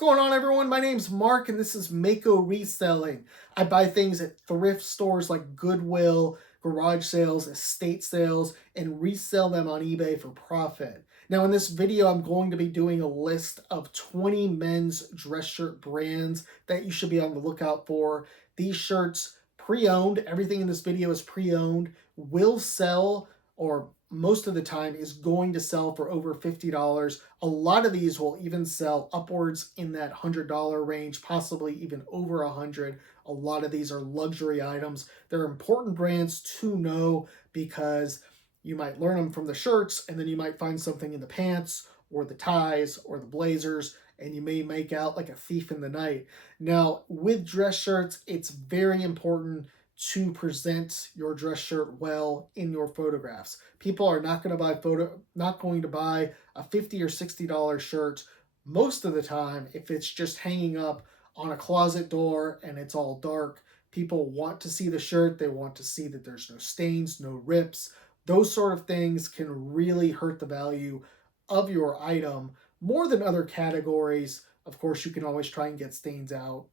going on, everyone? My name's Mark, and this is Mako Reselling. I buy things at thrift stores like Goodwill, garage sales, estate sales, and resell them on eBay for profit. Now, in this video, I'm going to be doing a list of 20 men's dress shirt brands that you should be on the lookout for. These shirts, pre-owned, everything in this video is pre-owned, will sell, or most of the time is going to sell for over $50. A lot of these will even sell upwards in that $100 range, possibly even over $100. A lot of these are luxury items. They're important brands to know because you might learn them from the shirts, and then you might find something in the pants or the ties or the blazers, and you may make out like a thief in the night. Now, with dress shirts, it's very important to present your dress shirt well in your photographs. People are not going to buy a $50 or $60 shirt most of the time if it's just hanging up on a closet door and it's all dark. People want to see the shirt. They want to see that there's no stains, no rips. Those sort of things can really hurt the value of your item more than other categories. Of course, you can always try and get stains out.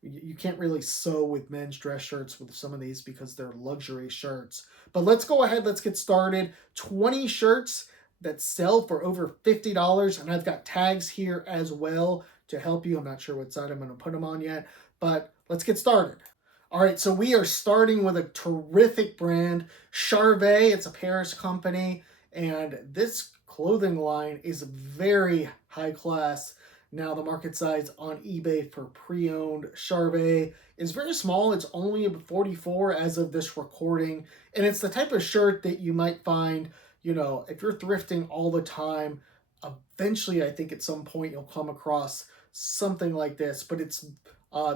You can't really sew with men's dress shirts with some of these because they're luxury shirts. But let's go ahead, let's get started. 20 shirts that sell for over $50, and I've got tags here as well to help you. I'm not sure what side I'm going to put them on yet, but let's get started. All right, so we are starting with a terrific brand, Charvet. It's a Paris company, and this clothing line is very high class. Now, the market size on eBay for pre-owned Charvet is very small. It's only 44 as of this recording. And it's the type of shirt that you might find, if you're thrifting all the time, eventually I think at some point you'll come across something like this. But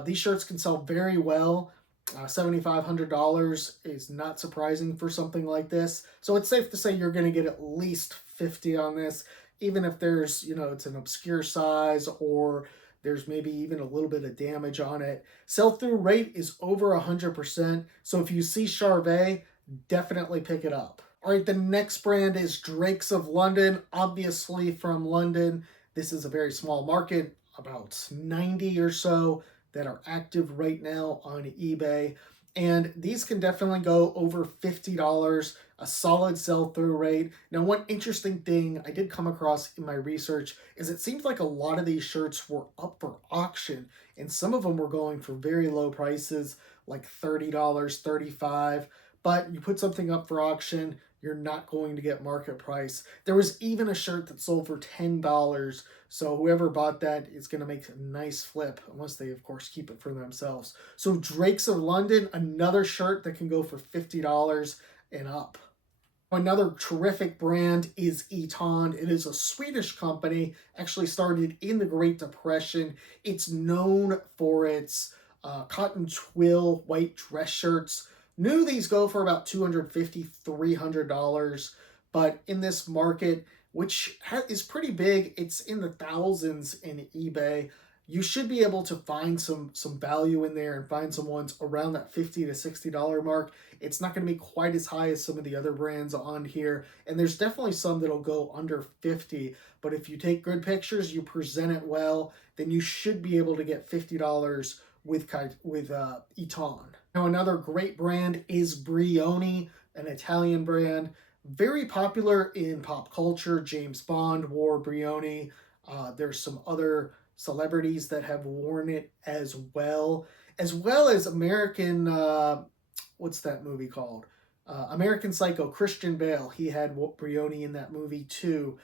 these shirts can sell very well. $7,500 is not surprising for something like this. So it's safe to say you're going to get at least 50 on this. Even if there's, it's an obscure size or there's maybe even a little bit of damage on it. Sell-through rate is over 100%. So if you see Charvet, definitely pick it up. All right, the next brand is Drakes of London, obviously from London. This is a very small market, about 90 or so that are active right now on eBay. And these can definitely go over $50, a solid sell-through rate. Now, one interesting thing I did come across in my research is it seems like a lot of these shirts were up for auction, and some of them were going for very low prices, like $30, $35. But you put something up for auction, you're not going to get market price. There was even a shirt that sold for $10. So whoever bought that is going to make a nice flip, unless they, of course, keep it for themselves. So Drakes of London, another shirt that can go for $50 and up. Another terrific brand is Eton. It is a Swedish company, actually started in the Great Depression. It's known for its cotton twill white dress shirts. New these go for about $250, $300, but in this market, which is pretty big, it's in the thousands in eBay. You should be able to find some value in there and find some ones around that $50 to $60 mark. It's not going to be quite as high as some of the other brands on here, and there's definitely some that'll go under 50. But if you take good pictures, you present it well, then you should be able to get $50 with Eton. Now, another great brand is Brioni, an Italian brand, very popular in pop culture. James Bond wore Brioni. There's some other celebrities that have worn it as well as American, what's that movie called? American Psycho, Christian Bale. He had Brioni in that movie too.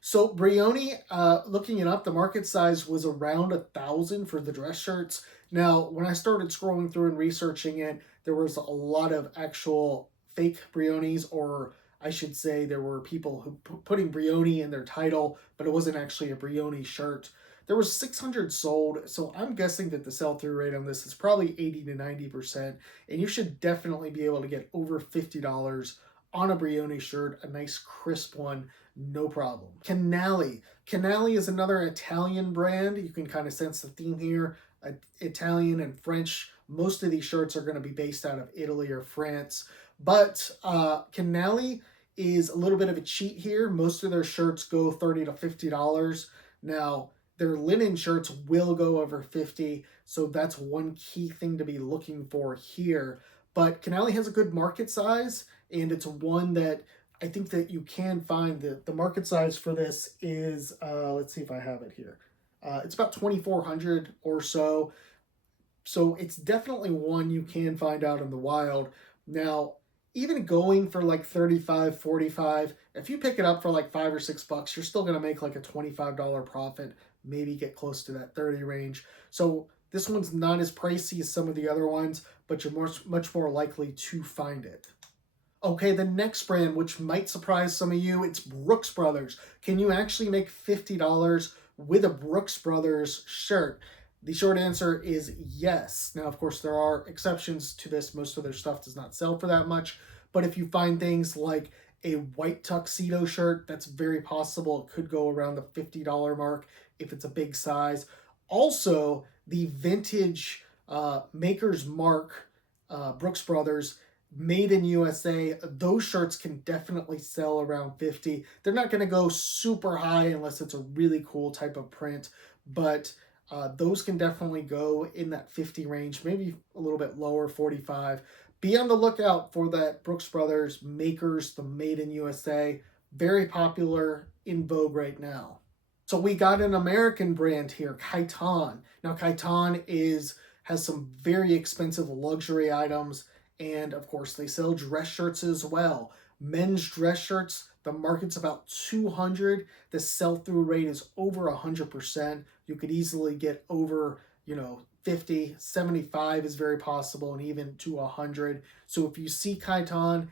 So Brioni, looking it up, the market size was around 1,000 for the dress shirts. Now, when I started scrolling through and researching it, there was a lot of actual fake Brionis, or I should say there were people who putting Brioni in their title, but it wasn't actually a Brioni shirt. There was 600 sold, so I'm guessing that the sell-through rate on this is probably 80 to 90%, and you should definitely be able to get over $50 on a Brioni shirt, a nice crisp one, no problem. Canali. Canali is another Italian brand. You can kind of sense the theme here. Italian and French. Most of these shirts are going to be based out of Italy or France. But Canali is a little bit of a cheat here. Most of their shirts go $30 to $50. Now, Their linen shirts will go over 50, so that's one key thing to be looking for here. But Canali has a good market size, and it's one that I think that you can find. The market size for this is, let's see if I have it here. It's about 2,400 or so. So it's definitely one you can find out in the wild. Now, even going for like 35, 45, if you pick it up for like $5 or $6, you're still going to make like a $25 profit, maybe get close to that 30 range. So this one's not as pricey as some of the other ones, but you're much more likely to find it. Okay, the next brand, which might surprise some of you, it's Brooks Brothers. Can you actually make $50 with a Brooks Brothers shirt? The short answer is yes. Now, of course, there are exceptions to this. Most of their stuff does not sell for that much. But if you find things like a white tuxedo shirt, that's very possible. It could go around the $50 mark if it's a big size. Also, the vintage Maker's Mark Brooks Brothers made in USA, those shirts can definitely sell around 50. They're not going to go super high unless it's a really cool type of print, but those can definitely go in that 50 range, maybe a little bit lower, 45. Be on the lookout for that Brooks Brothers Makers, the Made in USA. Very popular, in vogue right now. So we got an American brand here, Kaitan. Now Kaitan has some very expensive luxury items, and of course they sell dress shirts as well. Men's dress shirts, the market's about 200. The sell-through rate is over 100%. You could easily get over, 50, 75 is very possible, and even to 100. So if you see Kaitan,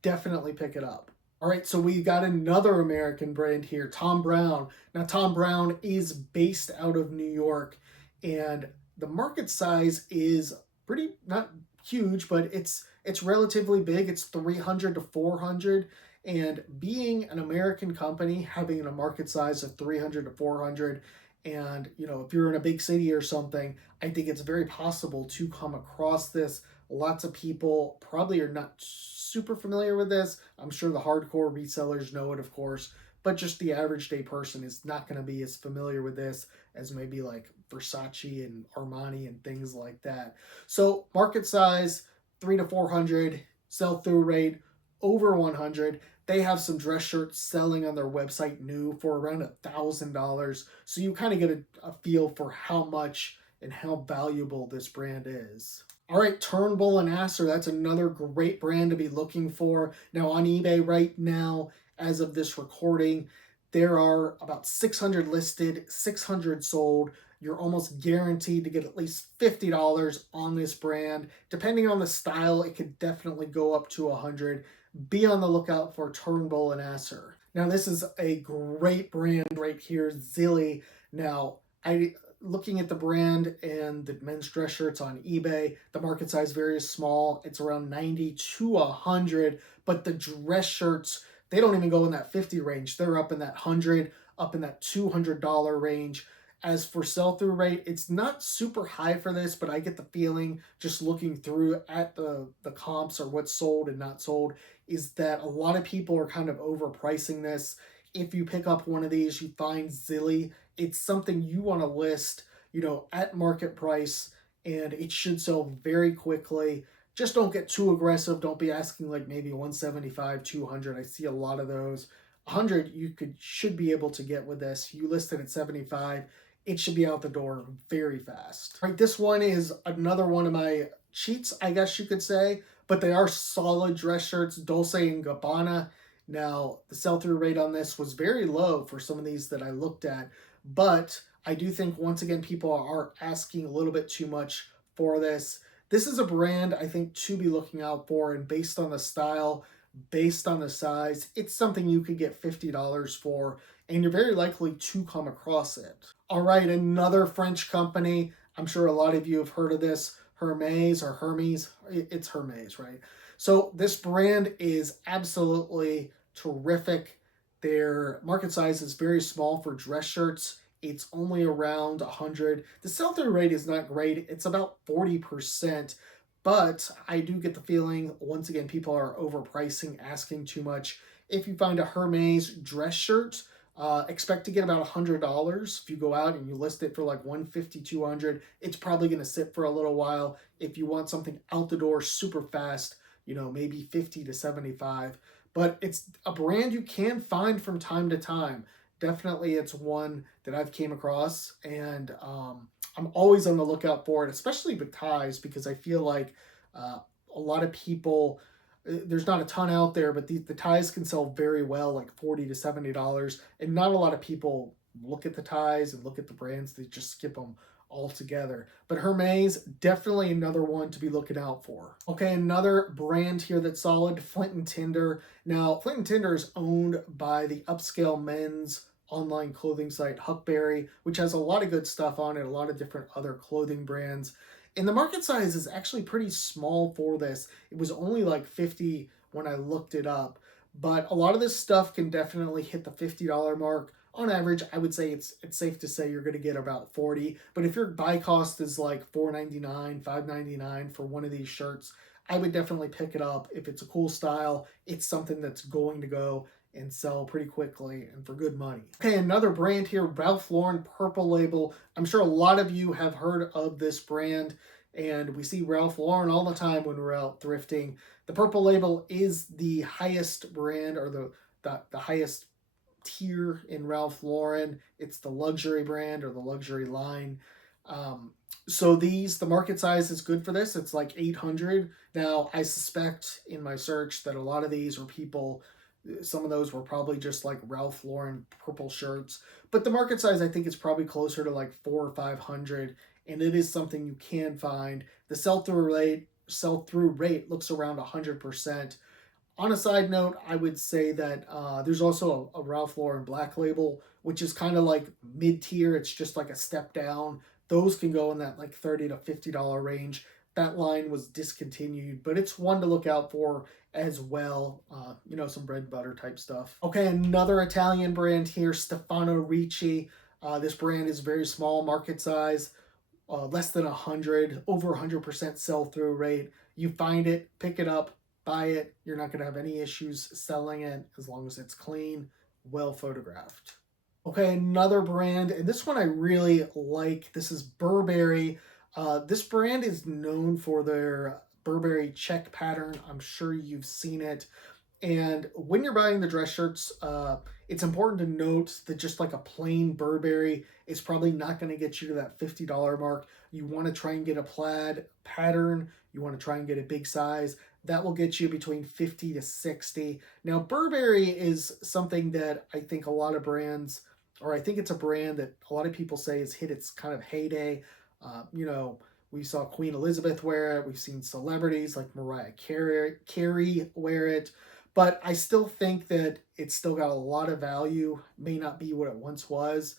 definitely pick it up. All right, so we got another American brand here, Tom Brown. Now, Tom Brown is based out of New York, and the market size is pretty not huge, but it's relatively big. It's 300 to 400, and being an American company, having a market size of 300 to 400, and if you're in a big city or something, I think it's very possible to come across this. Lots of people probably are not super familiar with this. I'm sure the hardcore resellers know it, of course, but just the average day person is not going to be as familiar with this as maybe like Versace and Armani and things like that. So market size 3 to 400, sell through rate over 100. They have some dress shirts selling on their website new for around $1,000. So you kind of get a feel for how much and how valuable this brand is. All right, Turnbull and Asser, that's another great brand to be looking for. Now on eBay right now, as of this recording, there are about 600 listed, 600 sold. You're almost guaranteed to get at least $50 on this brand. Depending on the style, it could definitely go up to 100. Be on the lookout for Turnbull and Asser. Now this is a great brand right here, Zilly. Now, looking at the brand and the men's dress shirts on eBay, the market size very small. It's around 90 to 100, but the dress shirts, they don't even go in that 50 range. They're up in that 100, up in that $200 range. As for sell-through rate, it's not super high for this, but I get the feeling just looking through at the comps or what's sold and not sold is that a lot of people are kind of overpricing this. If you pick up one of these, you find Zilly, it's something you want to list, at market price, and it should sell very quickly. Just don't get too aggressive. Don't be asking like maybe 175, 200. I see a lot of those. 100 you should be able to get with this. You listed at 75, it should be out the door very fast. All right, this one is another one of my cheats, I guess you could say, but they are solid dress shirts, Dolce & Gabbana. Now, the sell-through rate on this was very low for some of these that I looked at, but I do think, once again, people are asking a little bit too much for this. This is a brand I think to be looking out for, and based on the style, based on the size, it's something you could get $50 for, and you're very likely to come across it. All right, another French company. I'm sure a lot of you have heard of this, Hermes or Hermes. It's Hermes, right? So this brand is absolutely terrific. Their market size is very small for dress shirts. It's only around 100. The sell-through rate is not great. It's about 40%. But I do get the feeling, once again, people are overpricing, asking too much. If you find a Hermes dress shirt, Expect to get about $100 if you go out and you list it for like 150, 200. It's probably going to sit for a little while. If you want something out the door super fast, maybe 50 to 75. But it's a brand you can find from time to time. Definitely, it's one that I've came across, and I'm always on the lookout for it, especially with ties, because I feel like uh, a lot of people, there's not a ton out there, but the ties can sell very well, like $40 to $70, and not a lot of people look at the ties and look at the brands. They just skip them altogether. But Hermes, definitely another one to be looking out for. Okay, another brand here that's solid, Flint and Tinder. Now, Flint and Tinder is owned by the upscale men's online clothing site Huckberry, which has a lot of good stuff on it, a lot of different other clothing brands. And the market size is actually pretty small for this. It was only like 50 when I looked it up, but a lot of this stuff can definitely hit the $50 mark. On average, I would say it's safe to say you're going to get about 40. But if your buy cost is like $4.99, $5.99 for one of these shirts, I would definitely pick it up. If it's a cool style, it's something that's going to go and sell pretty quickly and for good money. Okay, another brand here, Ralph Lauren Purple Label. I'm sure a lot of you have heard of this brand, and we see Ralph Lauren all the time when we're out thrifting. The Purple Label is the highest brand, or the highest tier in Ralph Lauren. It's the luxury brand or the luxury line. Um, so the market size is good for this. It's like 800. Now I suspect in my search that a lot of these were people. Some of those were probably just like Ralph Lauren purple shirts, but the market size I think is probably closer to like 400 or 500, and it is something you can find. The sell through rate looks around 100%. On a side note, I would say that there's also a Ralph Lauren Black Label, which is kind of like mid tier. It's just like a step down. Those can go in that like $30 to $50 range. That line was discontinued, but it's one to look out for as well. Some bread and butter type stuff. Okay, another Italian brand here, Stefano Ricci. This brand is very small market size, less than 100, over 100% sell through rate. You find it, pick it up, buy it. You're not going to have any issues selling it as long as it's clean, well photographed. Okay, another brand, and this one I really like. This is Burberry. This brand is known for their Burberry check pattern. I'm sure you've seen it. And when you're buying the dress shirts, it's important to note that just like a plain Burberry is probably not going to get you to that $50 mark. You want to try and get a plaid pattern. You want to try and get a big size. That will get you between 50 to 60. Now, Burberry is something that I think a lot of brands, or I think it's a brand that a lot of people say has hit its kind of heyday. We saw Queen Elizabeth wear it. We've seen celebrities like Mariah Carey wear it. But I still think that it's still got a lot of value. May not be what it once was.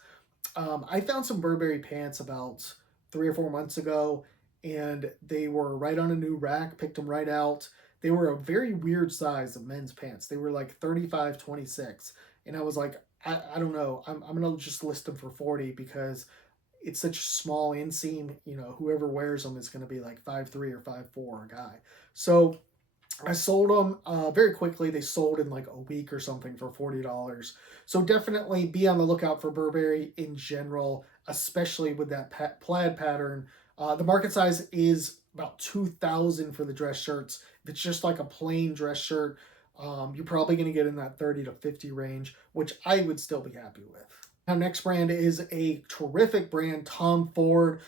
I found some Burberry pants about 3 or 4 months ago, and they were right on a new rack, picked them right out. They were a very weird size of men's pants. They were like 35, 26. And I was like, I don't know. I'm going to just list them for 40 because it's such a small inseam. Whoever wears them is going to be like 5'3" or 5'4" a guy. So I sold them very quickly. They sold in like a week or something for $40. So definitely be on the lookout for Burberry in general, especially with that plaid pattern. The market size is about 2,000 for the dress shirts. If it's just like a plain dress shirt, you're probably going to get in that 30 to 50 range, which I would still be happy with. Now, next brand is a terrific brand, Tom Ford.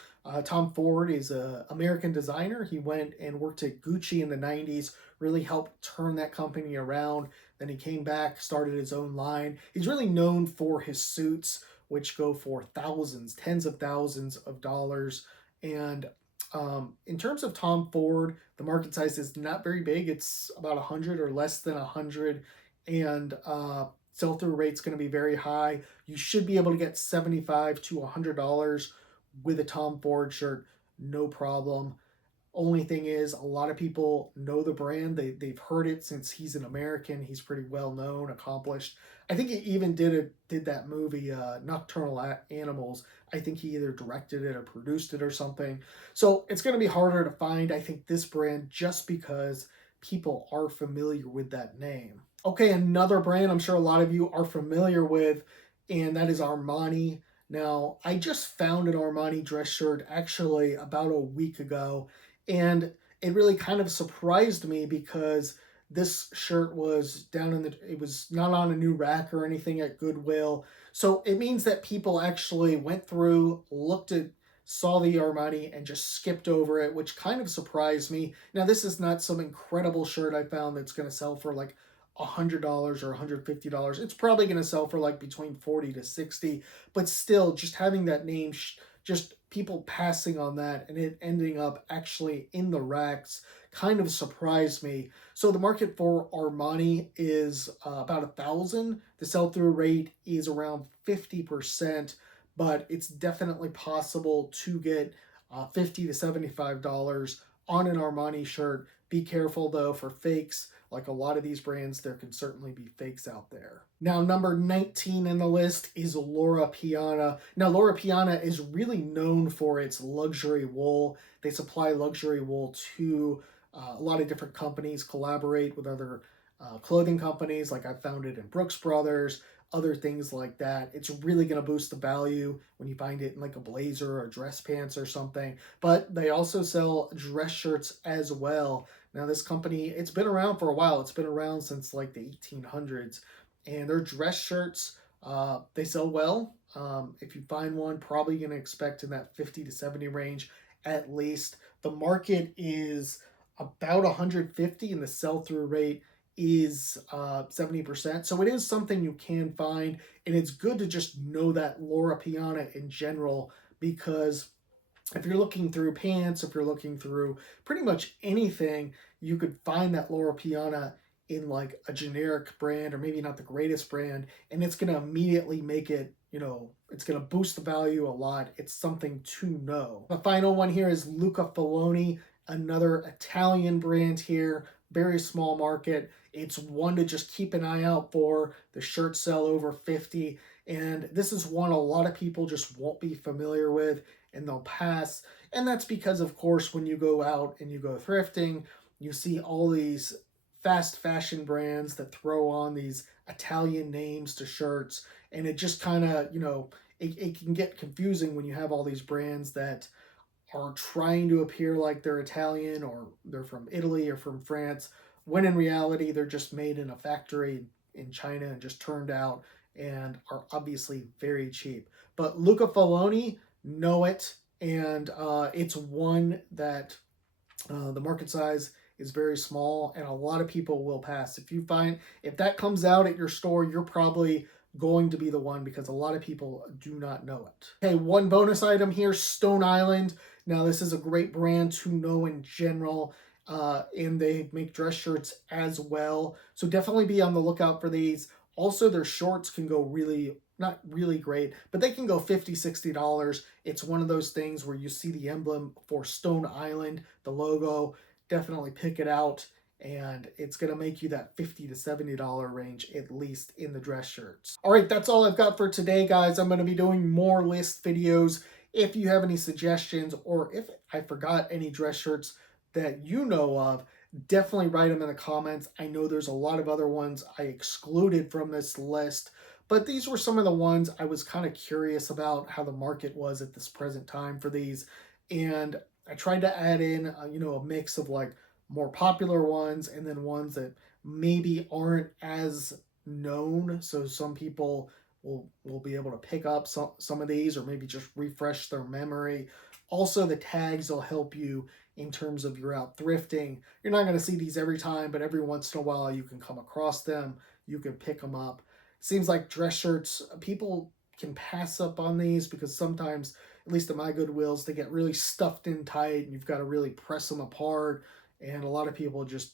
Tom Ford is an American designer. He went and worked at Gucci in the 90s, really helped turn that company around. Then he came back, started his own line. He's really known for his suits, which go for thousands, tens of thousands of dollars. And in terms of Tom Ford, the market size is not very big. It's about 100 or less than 100. And sell-through rate's going to be very high. You should be able to get $75 to $100 with a Tom Ford shirt, no problem. Only thing is, a lot of people know the brand. They've heard it since he's an American. He's pretty well known, accomplished. I think he even did that movie Nocturnal Animals. I think he either directed it or produced it or something. So it's going to be harder to find, I think, this brand just because people are familiar with that name. Okay, another brand I'm sure a lot of you are familiar with and that is Armani. Now, I just found an Armani dress shirt actually about a week ago, and it really kind of surprised me because this shirt was it was not on a new rack or anything at Goodwill. So it means that people actually went through, looked at, saw the Armani and just skipped over it, which kind of surprised me. Now, this is not some incredible shirt I found that's going to sell for like $100 or $150. It's probably going to sell for like between 40 to 60, but still just having that name, just people passing on that and it ending up actually in the racks kind of surprised me. So the market for Armani is about 1,000. The sell-through rate is around 50%, but it's definitely possible to get $50 to $75 on an Armani shirt. Be careful though for fakes. Like a lot of these brands, there can certainly be fakes out there. Now, number 19 in the list is Loro Piana. Now, Loro Piana is really known for its luxury wool. They supply luxury wool to a lot of different companies, collaborate with other clothing companies. Like I found it in Brooks Brothers, other things like that. It's really going to boost the value when you find it in like a blazer or dress pants or something. But they also sell dress shirts as well. Now, this company, it's been around for a while. It's been around since like the 1800s. And their dress shirts, they sell well. If you find one, probably going to expect in that 50 to 70 range at least. The market is about 150 and the sell-through rate is 70%. So it is something you can find, and it's good to just know that Loro Piana in general, because if you're looking through pants, if you're looking through pretty much anything, you could find that Loro Piana in like a generic brand or maybe not the greatest brand, and it's going to immediately make it, it's going to boost the value a lot. It's something to know. The final one here is Luca Faloni, another Italian brand here, very small market. It's one to just keep an eye out for. The shirts sell over 50, and this is one a lot of people just won't be familiar with and they'll pass. And that's because, of course, when you go out and you go thrifting, you see all these fast fashion brands that throw on these Italian names to shirts. And it just kind of, it can get confusing when you have all these brands that are trying to appear like they're Italian or they're from Italy or from France, when in reality they're just made in a factory in China and just turned out and are obviously very cheap. But Luca Faloni, know it, and it's one that the market size is very small and a lot of people will pass. If that comes out at your store, you're probably going to be the one because a lot of people do not know it. Okay, one bonus item here, Stone Island. Now, this is a great brand to know in general, and they make dress shirts as well. So definitely be on the lookout for these. Also, their shorts can go not really great, but they can go $50, $60. It's one of those things where you see the emblem for Stone Island, the logo, definitely pick it out, and it's going to make you that $50 to $70 range at least in the dress shirts. All right, that's all I've got for today, guys. I'm going to be doing more list videos. If you have any suggestions or if I forgot any dress shirts that you know of, definitely write them in the comments. I know there's a lot of other ones I excluded from this list, but these were some of the ones I was kind of curious about how the market was at this present time for these. And I tried to add in, a mix of like more popular ones and then ones that maybe aren't as known. So some people will be able to pick up some of these or maybe just refresh their memory. Also, the tags will help you in terms of you're out thrifting. You're not going to see these every time, but every once in a while you can come across them. You can pick them up. Seems like dress shirts, people can pass up on these because sometimes, at least at my Goodwills, they get really stuffed in tight and you've got to really press them apart. And a lot of people just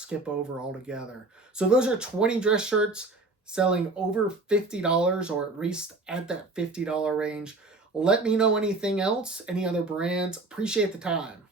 skip over altogether. So those are 20 dress shirts selling over $50 or at least at that $50 range. Let me know anything else, any other brands. Appreciate the time.